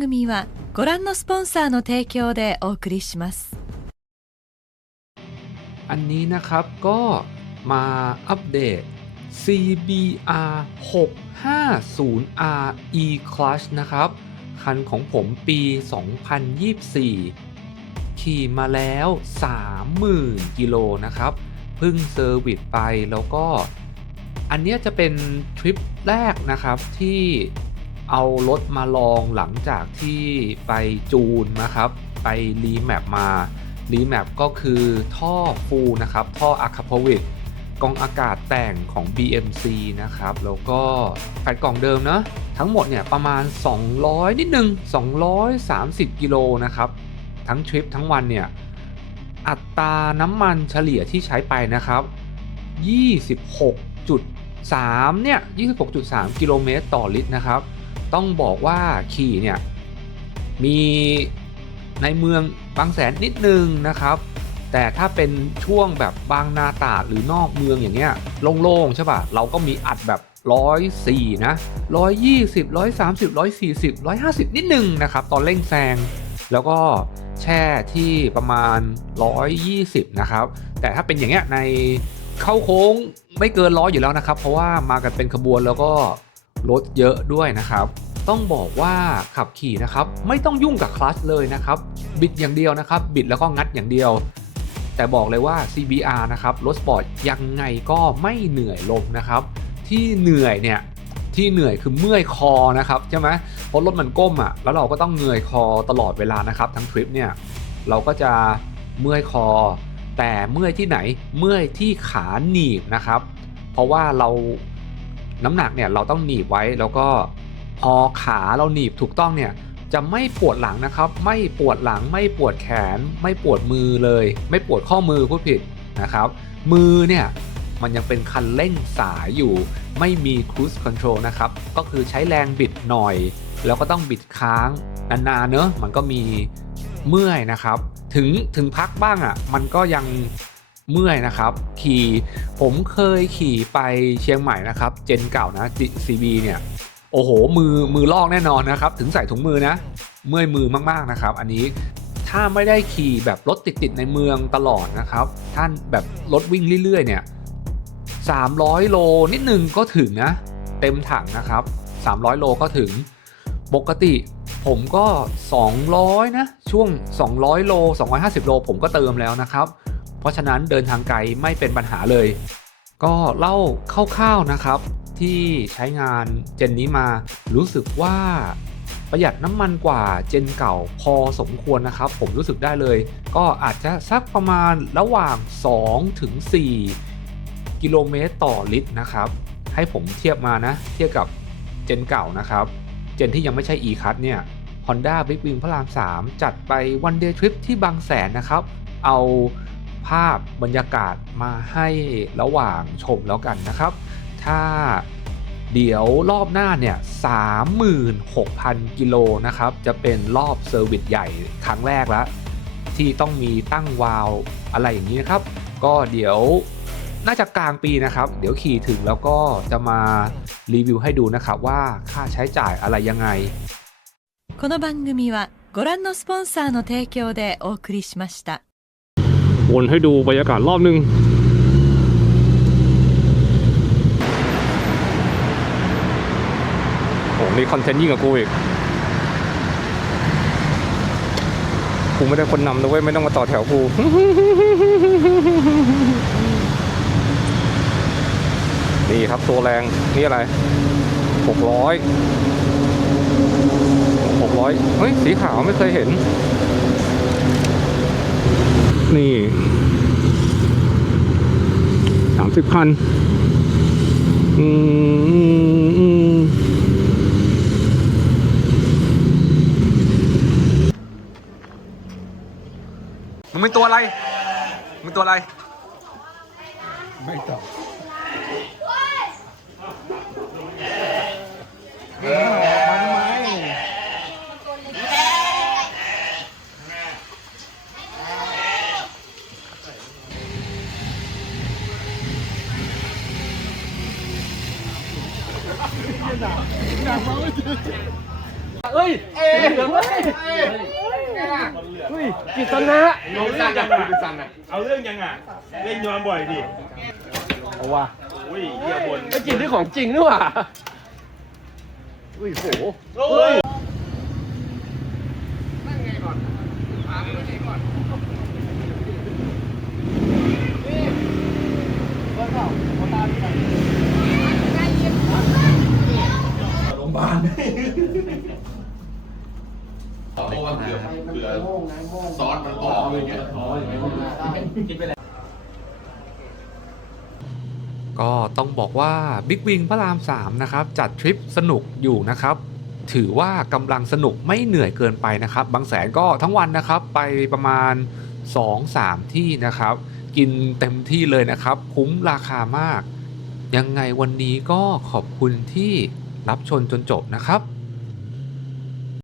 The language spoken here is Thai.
組はご覧のスポンサーの提供でお送りします อันนี้นะครับก็มาอัปเดต CBR 650R E Clutch นะครับ คันของผมปี 2024 ขี่มาแล้ว 30,000 กิโลนะครับ เพิ่งเซอร์วิสไปแล้วก็ อันเนี้ยจะเป็นทริปแรกนะครับที่ เอารถมาลองหลังจากที่ไปจูนนะครับ ไปรีแมปมารีแมปก็คือท่อฟูนะครับ ท่ออะคาพวิดกล่องอากาศแต่งของ BMC นะครับ แล้วก็แผ่นกล่องเดิมนะทั้งหมดเนี่ยประมาณ 200 นิดนึง 230 กิโลนะครับ ทั้งทริปทั้งวันเนี่ยอัตราน้ำมันเฉลี่ยที่ใช้ไปนะครับ 26.3 เนี่ย 26.3 กิโลเมตรต่อลิตรนะครับ ต้องบอกว่าขี่เนี่ยมีในเมืองบางแสนนิดนึงนะครับ แต่ถ้าเป็นช่วงแบบบางนาตาดหรือนอกเมืองอย่างเงี้ยโล่งๆใช่ป่ะเราก็มีอัดแบบร้อยสี่นะร้อยยี่สิบร้อยสามสิบร้อยสี่สิบร้อยห้าสิบนิดนึงนะครับ ตอนเร่งแซงแล้วก็แช่ที่ประมาณ 120 นะครับ แต่ถ้าเป็นอย่างเงี้ยในเข้าโค้งไม่เกินร้อยอยู่แล้วนะครับ เพราะว่ามากันเป็นขบวนแล้วก็ รถเยอะด้วยนะครับต้องบอกว่าขับขี่นะครับไม่ต้องยุ่งกับคลัชเลยนะครับบิดอย่างเดียวนะครับ บิดแล้วก็งัดอย่างเดียว แต่บอกเลยว่า CBR นะครับรถสปอร์ตยังไงก็ไม่เหนื่อยลมนะครับ ที่เหนื่อยเนี่ยที่เหนื่อยคือเมื่อยคอนะครับใช่ไหมเพราะรถมันก้มอะแล้วเราก็ต้องเหนื่อยคอตลอดเวลานะครับ ทั้งทริปเนี่ยเราก็จะเมื่อยคอ แต่เมื่อยที่ไหนเมื่อยที่ขาหนีบนะครับ เพราะว่าเรา น้ำหนักเนี่ยเราต้องหนีบไว้แล้วก็พอขาเราหนีบถูกต้องเนี่ยจะไม่ปวดหลังนะครับ ไม่ปวดหลังไม่ปวดแขน ไม่ปวดมือเลย ไม่ปวดข้อมือพูดผิดนะครับ มือเนี่ยมันยังเป็นคันเร่งสายอยู่ ไม่มี cruise control นะครับ ก็คือใช้แรงบิดหน่อย แล้วก็ต้องบิดค้างนานๆเนอะมันก็มีเมื่อยนะครับ ถึงถึงพักบ้างอะ่ะ มันก็ยัง เมื่อยนะครับ ขี่ผมเคยขี่ไปเชียงใหม่นะครับ เจนเก่านะ CB เนี่ยโอ้โหมือมือลอกแน่นอนนะครับ ถึงใส่ถุงมือนะ เมื่อยมือมากๆนะครับ อันนี้ถ้าไม่ได้ขี่แบบรถติดๆในเมืองตลอดนะครับ ท่านแบบรถวิ่งเรื่อยๆเนี่ย300 โลนิดนึงก็ถึงนะ เต็มถังนะครับ 300 โลก็ถึงปกติผมก็ 200 นะ ช่วง 200 โล 250 โล ผมก็เติมแล้วนะครับ ราะฉะนั้นเดินทางไกลไม่เป็นปัญหาเลย ก็เล่าคร่าวๆนะครับ ที่ใช้งานเจนนี้มารู้สึกว่าประหยัดน้ำมันกว่าเจนเก่าพอสมควรนะครับ ผมรู้สึกได้เลย ก็อาจจะสักประมาณระหว่าง 2 ถึง 4 กิโลเมตรต่อลิตรนะครับ ให้ผมเทียบมานะ เทียบกับเจนเก่านะครับ เจนที่ยังไม่ใช่ e c u t เนี่ย Honda Big Wing พระราม 3 จัดไปวันเดย์ทริปที่บางแสนนะครับ เอา ภาพบรรยากาศมาให้ระหว่างชมแล้วกันนะครับ ถ้าเดี๋ยวรอบหน้าเนี่ย 36,000 กิโลนะครับ จะเป็นรอบเซอร์วิสใหญ่ครั้งแรกแล้ว ที่ต้องมีตั้งวาล์วอะไรอย่างนี้นะครับ ก็เดี๋ยวน่าจะกลางปีนะครับ เดี๋ยวขี่ถึงแล้วก็จะมารีวิวให้ดูนะครับว่าค่าใช้จ่ายอะไรยังไง この番組はご覧のスポンサーの提供でお送りしました วนให้ดูบรรยากาศรอบนึงโอ้นี่คอนเทนต์ยิ่งกว่ากูอีกกูไม่ได้คนนำนะเว้ยไม่ต้องมาต่อแถวกูนี่ครับตัวแรง นี่อะไรหกร้อยหกร้อยเฮ้ย สีขาวไม่เคยเห็น นี่สามสิบคัน อืมมึงเป็นตัวอะไร มึงตัวอะไร ไม่ตอบ เอ้ยเหลืองเฮ้ยเฮ้ยกิตนะน้องซันยังเป็นซันอะเอาเรื่องยังอะ เล่นย้อนบ่อยดิเอาว่ะอุ้ยเยี่ยบนไอ้กินที่ของจริงนี่หว่าอุ้ยโหเฮ้ยนั่นไงก่อนถามไปไหนก่อนะว่าเผื่อเผื่อซอสมันออกอะไรเงี้ยก็ต้องบอกว่า Big Wing พระราม 3 นะครับ จัดทริปสนุกอยู่นะครับ ถือว่ากำลังสนุกไม่เหนื่อยเกินไปนะครับ บางแสนก็ทั้งวันนะครับ ไปประมาณ 2-3 ที่นะครับ กินเต็มที่เลยนะครับ คุ้มราคามาก ยังไงวันนี้ก็ขอบคุณที่ รับชมจนจบนะครับ